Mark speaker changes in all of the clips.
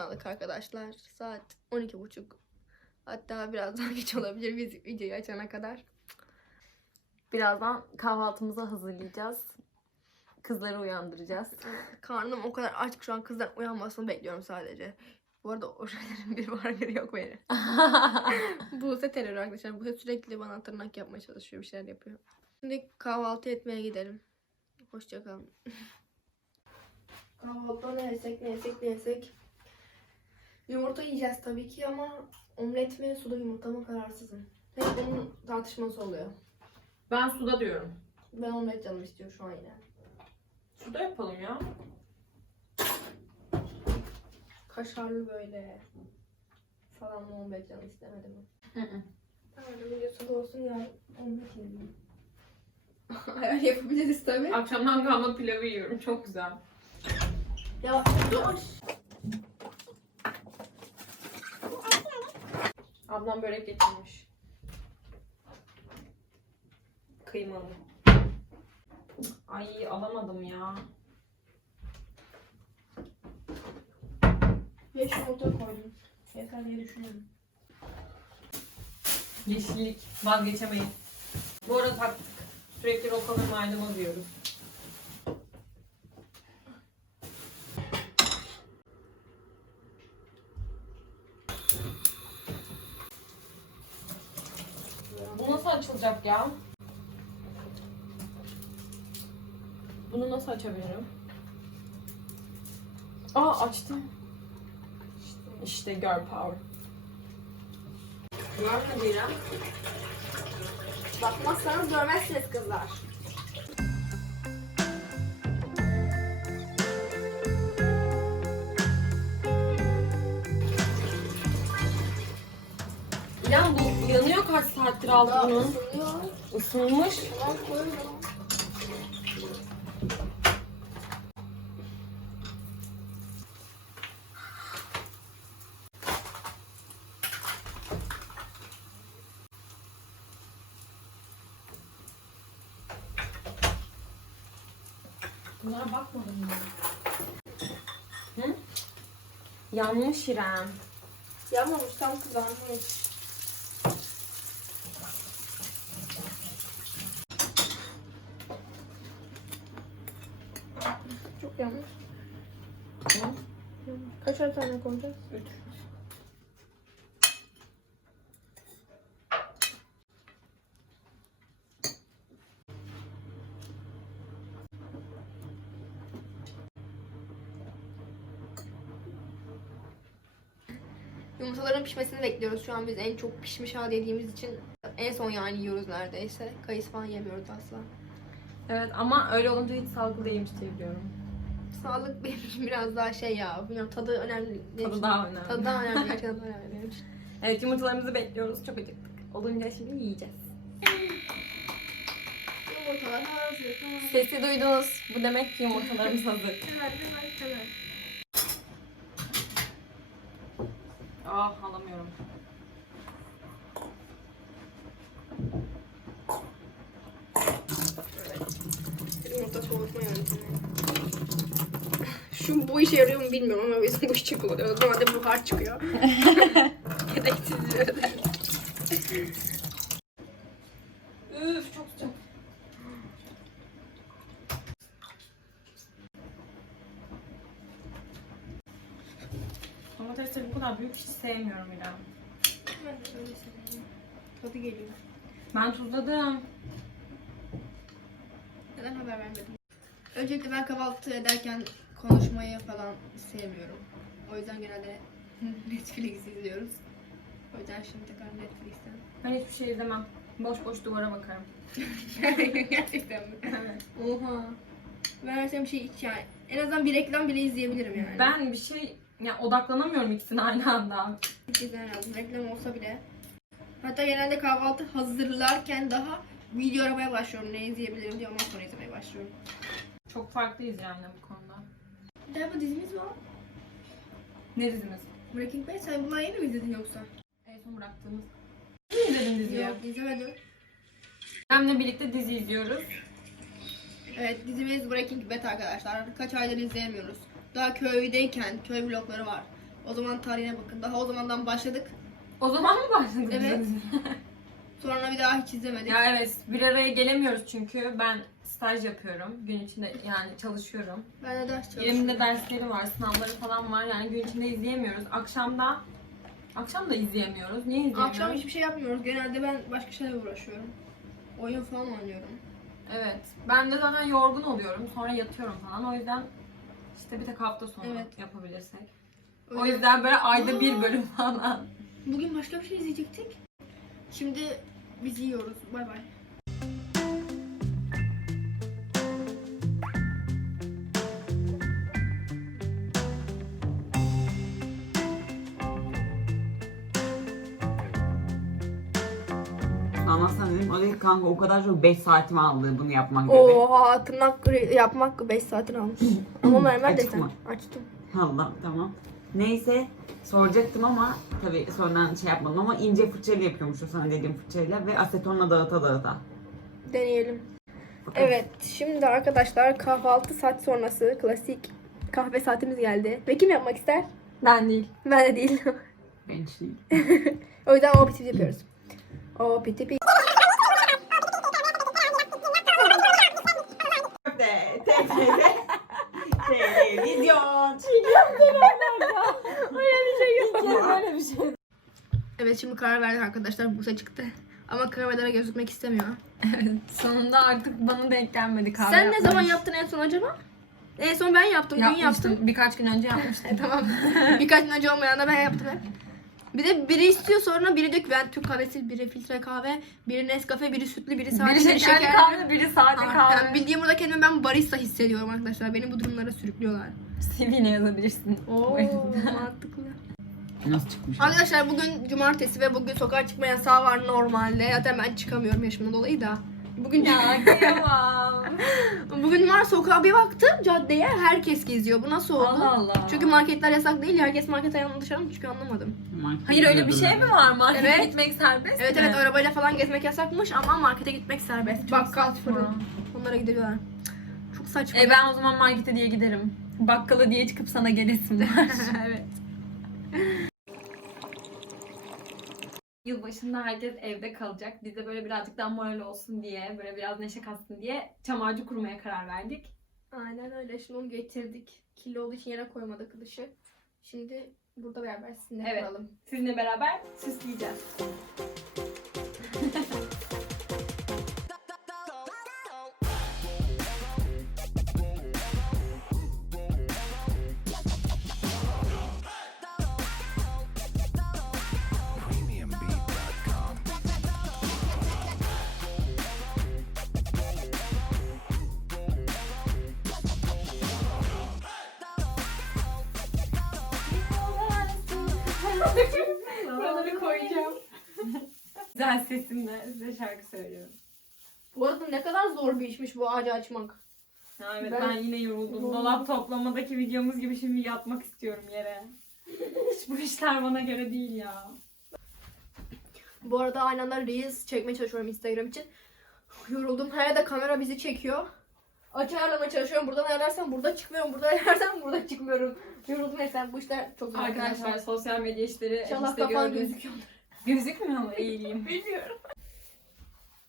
Speaker 1: Uyandık arkadaşlar. Saat 12.30. Hatta biraz daha geç olabilir biz videoyu açana kadar.
Speaker 2: Birazdan kahvaltımızı hazırlayacağız. Kızları uyandıracağız.
Speaker 1: Karnım o kadar aç ki şu an kızların uyanmasını bekliyorum sadece. Bu arada o şeylerin biri var biri yok benim. Buse terör arkadaşlar. Buse sürekli bana tırnak yapmaya çalışıyor. Bir şeyler yapıyor. Şimdi kahvaltı etmeye gidelim. Hoşçakalın. Kahvaltıda ne yesek ne yesek ne yesek. Yumurta yiyeceğiz tabii ki ama omlet mi suda yumurta mı kararsızım. Hep bunun tartışması oluyor.
Speaker 2: ben suda diyorum.
Speaker 1: Ben omlet canım istiyor şu an yine.
Speaker 2: Suda yapalım ya.
Speaker 1: Kaşarlı böyle falan omlet canım istemedi mi? Tamam videosu olsun ya omlet yiyelim. Hayal yapabiliriz tabii.
Speaker 2: Akşamdan kalma pilavı yiyorum. Çok güzel.
Speaker 1: Yavaş yavaş.
Speaker 2: Ablam börek getirmiş. Kıymalı. Ay alamadım ya.
Speaker 1: Beş yumurta koydum. Yeter diye düşünüyorum.
Speaker 2: Yeşillik vazgeçemeyiz. Bu arada taktık. Sürekli rokalı maydanoz diyoruz. Bu nasıl açılacak ya? Bunu nasıl açabilirim? Aa açtım. İşte girl power. Görmedi İrem.
Speaker 1: Bakmazsanız görmezsiniz kızlar.
Speaker 2: Kaç saattir aldı bunu? Isınmış. Bunlara bakmadım mı? Hı? Yanmış İrem.
Speaker 1: Yanmamış tam kızarmış. Çok yanmış.
Speaker 2: Hı?
Speaker 1: Kaçar tane koyacağız?
Speaker 2: Üç.
Speaker 1: Yumurtaların pişmesini bekliyoruz. Şu an biz en çok pişmiş hali yediğimiz için en son yani yiyoruz neredeyse. Kayısı falan yemiyoruz asla.
Speaker 2: Evet ama öyle olunca hiç sağlıklı değilmiş diye biliyorum.
Speaker 1: Sağlık benim için biraz daha şey ya. Bilmiyorum tadı önemli.
Speaker 2: Tadı daha önemli.
Speaker 1: Tadı daha önemli. Gerçekten daha önemli.
Speaker 2: Evet yumurtalarımızı bekliyoruz. Çok acıktık. Olunca şimdi yiyeceğiz.
Speaker 1: Yumurtalar hazır. Tamam.
Speaker 2: Sesi duydunuz. Bu demek ki yumurtalarımız hazır.
Speaker 1: Hemen hemen hemen.
Speaker 2: Ah alamıyorum.
Speaker 1: Yumurta soğutma yöntemi. Şu bu işe yarıyor mu bilmiyorum ama biz bu işi kullanıyoruz. Normalde buhar çıkıyor. Gereksiz.
Speaker 2: Üf çok sıcak. Domatesleri bu kadar büyük hiç sevmiyorum İrem.
Speaker 1: Ben de öyle seviyorum. Tadı geliyor.
Speaker 2: Ben tuzladım.
Speaker 1: Neden haber vermedin? Öncelikle ben kahvaltı ederken konuşmayı falan sevmiyorum. O yüzden genelde Netflix izliyoruz. O yüzden şimdi tekrar Netflix'ten.
Speaker 2: Ben hiçbir şey izlemem. Boş boş duvara bakarım.
Speaker 1: Gerçekten mi?
Speaker 2: Evet.
Speaker 1: Oha. Ben her şey hiç yani en azından bir reklam bile izleyebilirim yani.
Speaker 2: Ben bir şey ya odaklanamıyorum ikisine aynı anda.
Speaker 1: Güzel yazdım. Reklam olsa bile. Hatta genelde kahvaltı hazırlarken daha video aramaya başlıyorum. Ne izleyebilirim diye ondan sonra izlemeye başlıyorum.
Speaker 2: Çok farklıyız yani bu konuda.
Speaker 1: Galiba dizimiz var.
Speaker 2: Ne dizimiz?
Speaker 1: Breaking Bad. Sen bunları yeni mi izledin yoksa?
Speaker 2: En son bıraktığımız. Ne izledin diziyi?
Speaker 1: Yok izlemedim.
Speaker 2: Benle birlikte dizi izliyoruz.
Speaker 1: Evet dizimiz Breaking Bad arkadaşlar. Kaç aydır izleyemiyoruz. Daha köydeyken köy vlogları var. O zaman tarihine bakın. Daha o zamandan başladık.
Speaker 2: O zaman mı başladık?
Speaker 1: Evet. Sonra bir daha hiç izlemedik.
Speaker 2: ya evet bir araya gelemiyoruz çünkü ben staj yapıyorum. Gün içinde yani çalışıyorum.
Speaker 1: Ben de ders çalışıyorum.
Speaker 2: Elimde dersleri var, sınavları falan var. Yani gün içinde izleyemiyoruz. Akşamda akşam da izleyemiyoruz. Niye izleyemiyoruz?
Speaker 1: Akşam hiçbir şey yapmıyoruz. Genelde ben başka şeylerle uğraşıyorum. Oyun falan oynuyorum.
Speaker 2: Evet. Ben de zaten yorgun oluyorum. Sonra yatıyorum falan. O yüzden işte bir tek hafta sonu
Speaker 1: Evet.
Speaker 2: yapabilirsek.
Speaker 1: O
Speaker 2: O yüzden böyle ayda bir bölüm falan.
Speaker 1: Bugün başka bir şey izleyecektik. Şimdi biz yiyoruz. Bay bay.
Speaker 3: Anlatsana dedim. O dedi kanka o kadar çok 5 saatimi aldı bunu yapmak dedi.
Speaker 1: Oha tırnak yapmak 5 saatini almış. Ama mermer
Speaker 3: Açık
Speaker 1: desen.
Speaker 3: mı?
Speaker 1: Açtım.
Speaker 3: Allah tamam. Neyse soracaktım ama tabii sonradan şey yapmadım ama ince fırçayla yapıyormuş o sana dediğim fırçayla ve asetonla dağıta dağıta.
Speaker 1: Deneyelim. Evet şimdi arkadaşlar kahvaltı saat sonrası klasik kahve saatimiz geldi. Ve kim yapmak ister?
Speaker 2: Ben değil.
Speaker 1: Ben de değil.
Speaker 3: Ben hiç değil.
Speaker 1: o yüzden o piti yapıyoruz. O piti piti.
Speaker 3: Te- te- te- Televizyon.
Speaker 2: Böyle bir şey.
Speaker 1: Evet şimdi karar verdik arkadaşlar. Buse çıktı. Ama kameralara gözükmek istemiyor.
Speaker 2: Sonunda artık bana denk gelmedi kahve
Speaker 1: Sen ne
Speaker 2: yapmak.
Speaker 1: zaman yaptın en son acaba? En son ben yaptım. Dün
Speaker 2: Yapmıştım.
Speaker 1: yaptım.
Speaker 2: Birkaç gün önce yapmıştım.
Speaker 1: Tamam. Birkaç gün önce olmayan da ben yaptım hep. Bir de biri istiyor sonra biri diyor ki ben Türk kahvesi, biri filtre kahve, biri Nescafe, biri sütlü, biri sade,
Speaker 2: biri şekerli kahve, biri sade kahve.
Speaker 1: yani bildiğim burada kendimi ben barista hissediyorum arkadaşlar. Beni bu durumlara sürüklüyorlar.
Speaker 2: CV'ne yazabilirsin.
Speaker 1: Oo mantıklı.
Speaker 3: Nasıl çıkmış?
Speaker 1: Arkadaşlar bugün cumartesi ve bugün sokağa çıkma yasağı var normalde. Zaten ben çıkamıyorum yaşımdan dolayı da. Bugün
Speaker 2: Ya kıyamam.
Speaker 1: bugün var sokağa bir baktım caddeye herkes geziyor. Bu nasıl oldu?
Speaker 2: Allah Allah.
Speaker 1: Çünkü marketler yasak değil. Herkes market ayağının dışarı mı çıkıyor anlamadım.
Speaker 2: Hayır öyle bir şey mi var? Markete
Speaker 1: Evet.
Speaker 2: gitmek serbest
Speaker 1: Evet
Speaker 2: mi?
Speaker 1: evet arabayla falan gezmek yasakmış ama markete gitmek serbest. Bakkal,
Speaker 2: saçma.
Speaker 1: fırın. Onlara gidiyorlar. Çok saçma.
Speaker 2: E ben o zaman markete diye giderim. Bakkala diye çıkıp sana gelesim var.
Speaker 1: evet.
Speaker 2: Yılbaşında herkes evde kalacak. Biz de böyle birazcık daha moral olsun diye, böyle biraz neşe katsın diye çam ağacı kurmaya karar verdik.
Speaker 1: Aynen öyle. Şimdi onu getirdik. Kirli olduğu için yere koymadık dışı. Şimdi burada beraber sizinle
Speaker 2: Evet.
Speaker 1: kuralım.
Speaker 2: Sizinle beraber süsleyeceğiz. Buraları koyacağım. Güzel sesimle size şarkı söylüyorum.
Speaker 1: Bu arada ne kadar zor bir işmiş bu ağacı açmak.
Speaker 2: Ha, evet
Speaker 1: Ben-
Speaker 2: ben, yine yoruldum.
Speaker 1: Yoruldum.
Speaker 2: Dolap toplamadaki videomuz gibi şimdi yatmak istiyorum yere. Hiç bu işler bana göre değil ya.
Speaker 1: Bu arada aynı anda Reels çekmeye çalışıyorum Instagram için. Yoruldum. Her yerde kamera bizi çekiyor. Açı ayarlamaya çalışıyorum. Buradan ayarlarsam burada çıkmıyorum. Burada ayarlarsam burada çıkmıyorum. Yoruldum mesela. Bu işler çok zor
Speaker 2: Arkadaşlar sosyal medya işleri
Speaker 1: İnşallah
Speaker 2: işte
Speaker 1: kafan
Speaker 2: gördüğünüz-
Speaker 1: gözüküyor.
Speaker 2: Gözükmüyor mu? İyiyim.
Speaker 1: Bilmiyorum.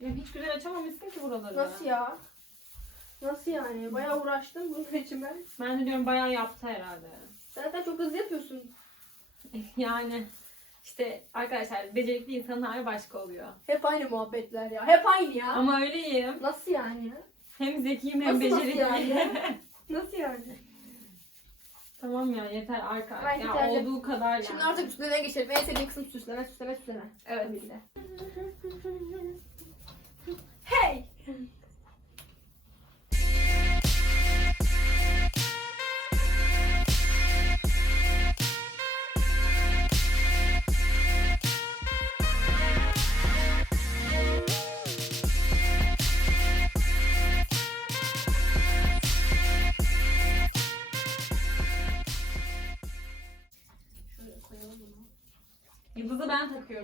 Speaker 2: Ya hiç güzel açamamışsın ki buraları.
Speaker 1: Nasıl ya? Nasıl yani? Bayağı uğraştım bunun için ben.
Speaker 2: Ben de diyorum bayağı yaptı herhalde.
Speaker 1: Zaten çok hızlı yapıyorsun.
Speaker 2: Yani işte arkadaşlar becerikli insanın hali başka oluyor.
Speaker 1: Hep aynı muhabbetler ya. Hep aynı ya.
Speaker 2: Ama öyleyim.
Speaker 1: Nasıl yani?
Speaker 2: Hem zekiyim hem
Speaker 1: Nasıl nasıl
Speaker 2: becerikliyim.
Speaker 1: yani? Nasıl yani?
Speaker 2: tamam ya yeter arka.
Speaker 1: Ben
Speaker 2: ya
Speaker 1: yeterli.
Speaker 2: olduğu kadar yani.
Speaker 1: Şimdi artık süslemeye geçelim. En sevdiğim kısım süsleme, süsleme, süsleme.
Speaker 2: Evet.
Speaker 1: Tabii ki de. Hey!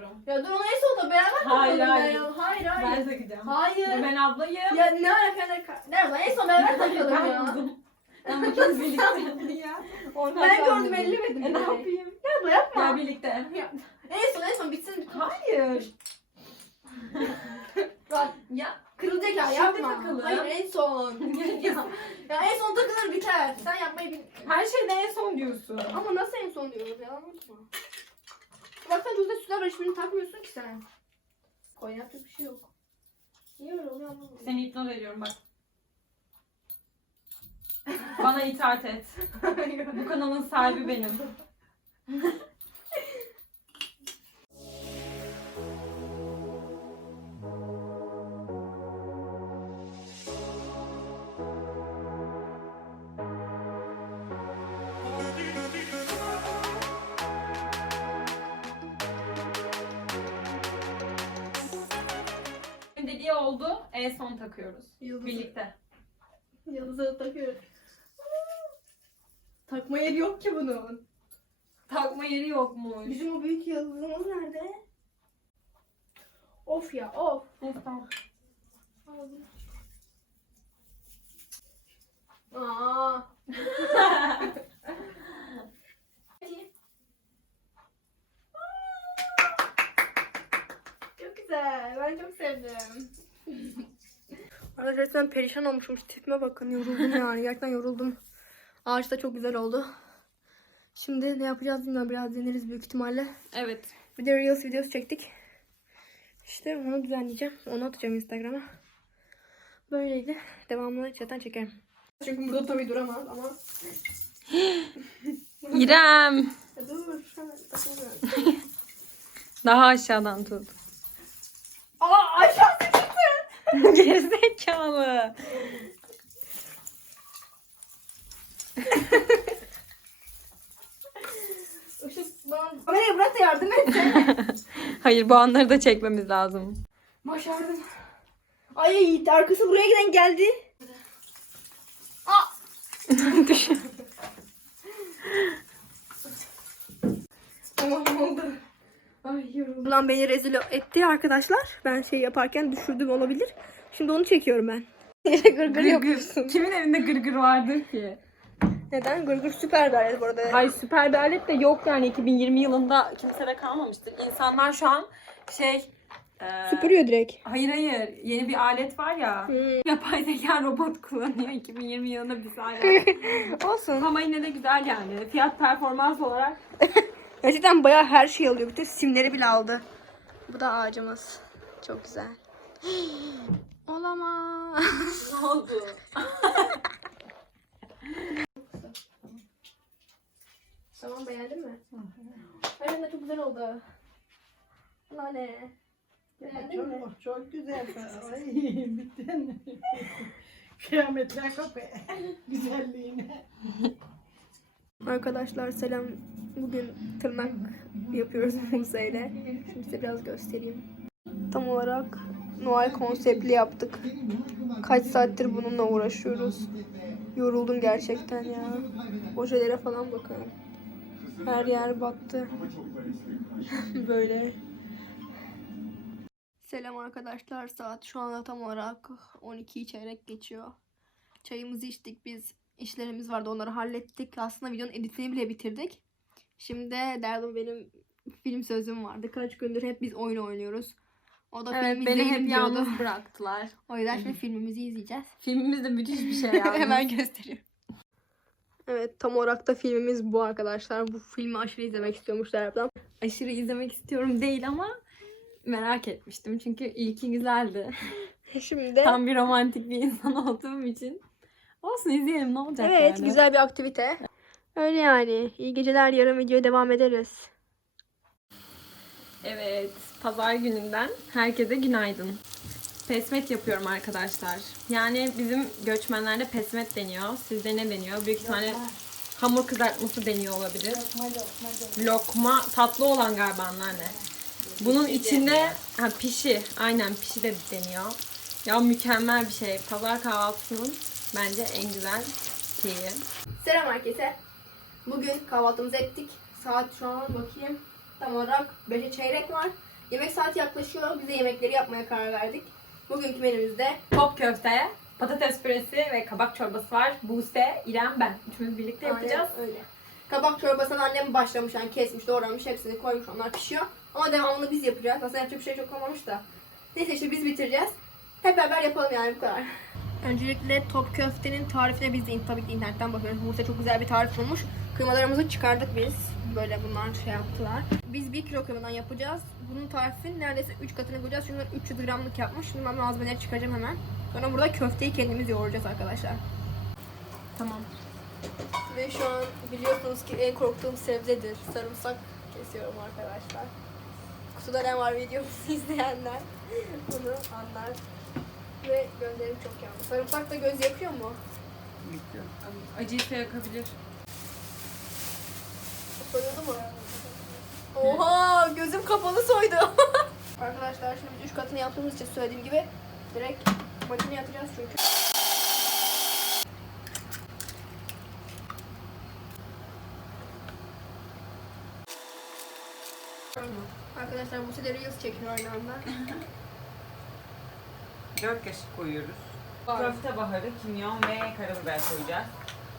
Speaker 2: Ben takıyorum.
Speaker 1: Ya dur onu en sonunda beraber
Speaker 2: Hayır, hayır.
Speaker 1: ya. Hayır hayır.
Speaker 2: Ben takacağım.
Speaker 1: Hayır.
Speaker 2: Ben ablayım.
Speaker 1: Ya ne alaka ne Ne o zaman en son beraber takalım
Speaker 2: Ben
Speaker 1: ya.
Speaker 2: Ama ikimiz birlikte. ya. Oradan
Speaker 1: Ben gördüm ellemedim.
Speaker 2: E ne yapayım?
Speaker 1: Yapma yapma.
Speaker 2: Ya birlikte.
Speaker 1: En son en son bitsin.
Speaker 2: Hayır.
Speaker 1: Bak
Speaker 2: Ya
Speaker 1: kırılacak ya
Speaker 2: Şimdi
Speaker 1: yapma.
Speaker 2: takalım.
Speaker 1: Hayır en son.
Speaker 2: ya,
Speaker 1: ya en son takılır biter. Sen yapmayı bil.
Speaker 2: her şeyde en son diyorsun.
Speaker 1: Ama nasıl en son diyoruz ya unutma. Bak sen cüzde süsler var hiçbirini takmıyorsun ki sen. Koy yapacak bir şey yok. Niye öyle oluyor anlamadım.
Speaker 2: Seni iptal ediyorum bak. Bana itaat et. Bu kanalın sahibi benim. oldu. En son takıyoruz.
Speaker 1: Yıldızı,
Speaker 2: Birlikte.
Speaker 1: yıldızı takıyorum. Takma yeri yok ki bunun.
Speaker 2: Takma yeri yokmuş.
Speaker 1: Bizim o büyük yıldızımız nerede? Of ya of.
Speaker 2: Neyse tamam.
Speaker 1: Aa. çok güzel. Ben çok sevdim. Arkadaşlar ben perişan olmuşum. Şu tipime bakın. Yoruldum yani. Gerçekten yoruldum. Ağaç da çok güzel oldu. Şimdi ne yapacağız bilmiyorum. Biraz deneriz büyük ihtimalle.
Speaker 2: Evet.
Speaker 1: Bir de Reels videosu çektik. İşte onu düzenleyeceğim. Onu atacağım Instagram'a. Böyleydi. Devamını zaten çekerim. Çünkü burada tabii duramaz ama.
Speaker 2: İrem.
Speaker 1: Dur. takılmıyorum.
Speaker 2: Daha aşağıdan tut.
Speaker 1: Aa çıktı.
Speaker 2: Gerizekalı.
Speaker 1: Işık bana... Kamerayı bırak da yardım et.
Speaker 2: Hayır bu anları da çekmemiz lazım.
Speaker 1: Başardım. Ay Yiğit arkası buraya giden geldi. Aa. tamam oldu. Ay yoruldum. Ulan beni rezil etti arkadaşlar. Ben şey yaparken düşürdüm olabilir. Şimdi onu çekiyorum ben. Niye gırgır yapıyorsun?
Speaker 2: Kimin evinde gırgır vardır ki?
Speaker 1: Neden? Gırgır süper bir alet bu arada.
Speaker 2: Ay süper bir alet de yok yani 2020 yılında kimsede kalmamıştır. İnsanlar şu an şey... e,
Speaker 1: Süpürüyor direkt.
Speaker 2: Hayır hayır yeni bir alet var ya.
Speaker 1: Hmm.
Speaker 2: Yapay zeka robot kullanıyor 2020 yılında biz hala.
Speaker 1: Olsun.
Speaker 2: Ama yine de güzel yani. Fiyat performans olarak.
Speaker 1: Gerçekten bayağı her şey alıyor. Bütün simleri bile aldı. Bu da ağacımız. Çok güzel. Olamaz.
Speaker 2: Ne oldu?
Speaker 1: Tamam beğendin mi? Aynen de çok güzel oldu. Lale. Beğendin mi?
Speaker 4: Çok, çok güzel. Ay bittin. Kıyametler kopya. Güzelliğine.
Speaker 1: Arkadaşlar selam. Bugün tırnak yapıyoruz Musa ile. Şimdi size biraz göstereyim. Tam olarak Noel konseptli yaptık. Kaç saattir bununla uğraşıyoruz. Yoruldum gerçekten ya. Ojelere falan bakın. Her yer battı. Böyle. Selam arkadaşlar. Saat şu anda tam olarak 12 çeyrek geçiyor. Çayımızı içtik biz. İşlerimiz vardı onları hallettik. Aslında videonun editini bile bitirdik. Şimdi de derdim benim film sözüm vardı. Kaç gündür hep biz oyun oynuyoruz. O da
Speaker 2: Evet
Speaker 1: film
Speaker 2: beni hep
Speaker 1: diyordu.
Speaker 2: yalnız bıraktılar.
Speaker 1: O yüzden şimdi filmimizi izleyeceğiz.
Speaker 2: Filmimiz de müthiş bir şey yani.
Speaker 1: Hemen gösteriyorum. Evet tam olarak da filmimiz bu arkadaşlar. Bu filmi aşırı izlemek istiyormuş Serap'tan.
Speaker 2: Aşırı izlemek istiyorum değil ama merak etmiştim. Çünkü ilki güzeldi.
Speaker 1: Şimdi
Speaker 2: Tam bir romantik bir insan olduğum için. Olsun izleyelim ne olacak
Speaker 1: evet
Speaker 2: yani.
Speaker 1: güzel bir aktivite. Öyle yani. İyi geceler. Yarın videoya devam ederiz.
Speaker 2: Evet, pazar gününden herkese günaydın. Pesmet yapıyorum arkadaşlar. Yani bizim göçmenlerde pesmet deniyor. Sizde ne deniyor? Büyük ihtimalle hamur kızartması deniyor olabilir. Lokma tatlı olan galiba anneanne. Bunun içinde ha, pişi, aynen pişi de deniyor. Ya mükemmel bir şey. Pazar kahvaltısının bence en güzel şeyi.
Speaker 1: Selam herkese. Bugün kahvaltımızı ettik. Saat şu an bakayım. Tam olarak 5'e çeyrek var. Yemek saati yaklaşıyor. Biz de yemekleri yapmaya karar verdik. Bugünkü menümüzde
Speaker 2: Top köfte, Patates püresi ve kabak çorbası var. Buse, İrem, ben. Üçümüz birlikte yapacağız.
Speaker 1: Aynen öyle. Kabak çorbasından annem başlamış yani kesmiş, doğramış, hepsini koymuş onlar pişiyor. Ama devamını biz yapacağız. Aslında yapacak bir şey çok olmamış da. Neyse işte biz bitireceğiz. Hep beraber yapalım yani bu kadar. Öncelikle top köftenin tarifine biz de tabii ki internetten bakıyoruz. Buse çok güzel bir tarif bulmuş. Kıymalarımızı çıkardık biz. Böyle bunlar şey yaptılar. Biz 1 kilo kıymadan yapacağız. Bunun tarifini neredeyse 3 katını koyacağız. Çünkü bunlar 300 gramlık yapmış. Şimdi ben malzemeleri çıkaracağım hemen. Sonra burada köfteyi kendimiz yoğuracağız arkadaşlar.
Speaker 2: Tamam.
Speaker 1: Ve şu an biliyorsunuz ki en korktuğum sebzedir. Sarımsak kesiyorum arkadaşlar. Kutuda ne var videomuzu izleyenler bunu anlar. Ve gözlerim çok yandı. Sarımsak da göz yakıyor mu?
Speaker 2: Acıysa yakabilir.
Speaker 1: Soyuldu mu? Oha gözüm kapalı soydu. arkadaşlar şimdi biz üç katını yaptığımız için söylediğim gibi direkt makineye atacağız çünkü. Arkadaşlar bu sefer Reels çekiyor aynı anda.
Speaker 3: 4 kaşık koyuyoruz. Köfte baharı, kimyon ve karabiber koyacağız.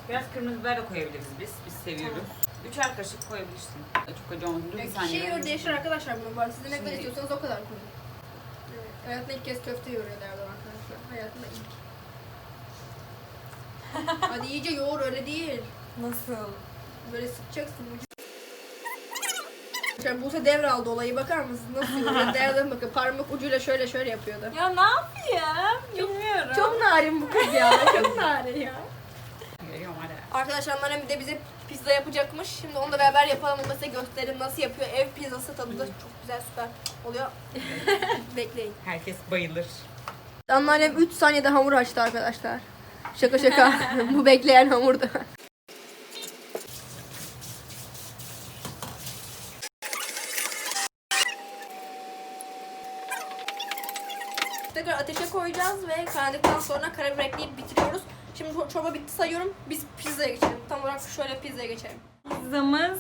Speaker 3: Biraz kırmızı biber de koyabiliriz biz. Biz seviyoruz. Üçer kaşık koyabilirsin. Çok acı olmasın. Bir saniye.
Speaker 1: kişiye göre değişir arkadaşlar bunun var. Siz ne kadar istiyorsanız o kadar koyun. Evet. Hayatımda ilk kez köfte yoğuruyor derdim arkadaşlar. Hayatımda ilk. Hadi iyice yoğur öyle değil.
Speaker 2: Nasıl?
Speaker 1: Böyle sıkacaksın. Arkadaşlar Buse devraldı olayı bakar mısınız? Nasıl yoğuruyor? Devralın bakın parmak ucuyla şöyle şöyle yapıyordu.
Speaker 2: Ya ne yapayım? Bilmiyorum.
Speaker 1: Çok narin bu kız ya. Çok narin ya. Arkadaşlar annem bir de bize pizza yapacakmış. Şimdi onu da beraber yapalım. Onu size gösterelim nasıl yapıyor. Ev pizzası tadı da çok güzel süper oluyor. Bekleyin.
Speaker 3: Herkes bayılır.
Speaker 1: Anneannem 3 saniyede hamur açtı arkadaşlar. Şaka şaka. Bu bekleyen hamurdu. Tekrar koyacağız ve kaynadıktan sonra karabiber ekleyip bitiriyoruz. Şimdi çor- çorba bitti sayıyorum. Biz pizzaya geçelim. Tam olarak şöyle pizzaya geçelim.
Speaker 2: Pizzamız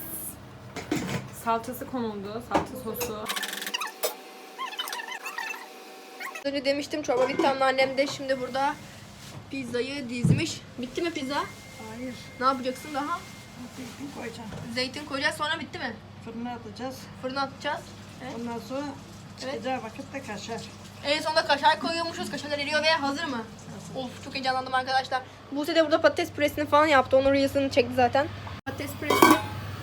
Speaker 2: salçası konuldu. Salça sosu.
Speaker 1: Önce demiştim çorba bitti anneannem de şimdi burada pizzayı dizmiş. Bitti mi pizza?
Speaker 4: Hayır.
Speaker 1: Ne yapacaksın daha?
Speaker 4: Zeytin koyacağım.
Speaker 1: Zeytin koyacağız sonra bitti mi?
Speaker 4: Fırına atacağız.
Speaker 1: Fırına atacağız. Evet.
Speaker 4: Ondan sonra çıkacağı vakitte kaşar.
Speaker 1: En sonunda kaşar koyuyormuşuz. Kaşarlar eriyor ve hazır mı? Of çok heyecanlandım arkadaşlar. Buse de burada patates püresini falan yaptı. Onun reels'ını çekti zaten. Patates püresi.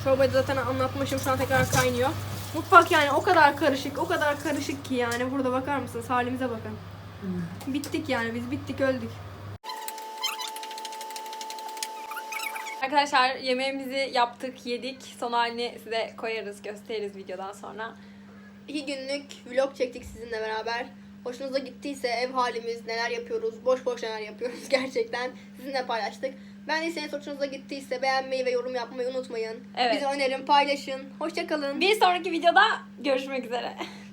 Speaker 1: Çorbayı da zaten anlatmışım. Şu an tekrar kaynıyor. Mutfak yani o kadar karışık, o kadar karışık ki yani. Burada bakar mısınız? Halimize bakın. Bittik yani biz bittik öldük.
Speaker 2: Arkadaşlar yemeğimizi yaptık, yedik. Son halini size koyarız, gösteririz videodan sonra.
Speaker 1: İki günlük vlog çektik sizinle beraber. Hoşunuza gittiyse ev halimiz, neler yapıyoruz, boş boş neler yapıyoruz gerçekten sizinle paylaştık. Beğendiyseniz hoşunuza gittiyse beğenmeyi ve yorum yapmayı unutmayın.
Speaker 2: Evet.
Speaker 1: Bize önerin, paylaşın. Hoşçakalın.
Speaker 2: Bir sonraki videoda görüşmek üzere.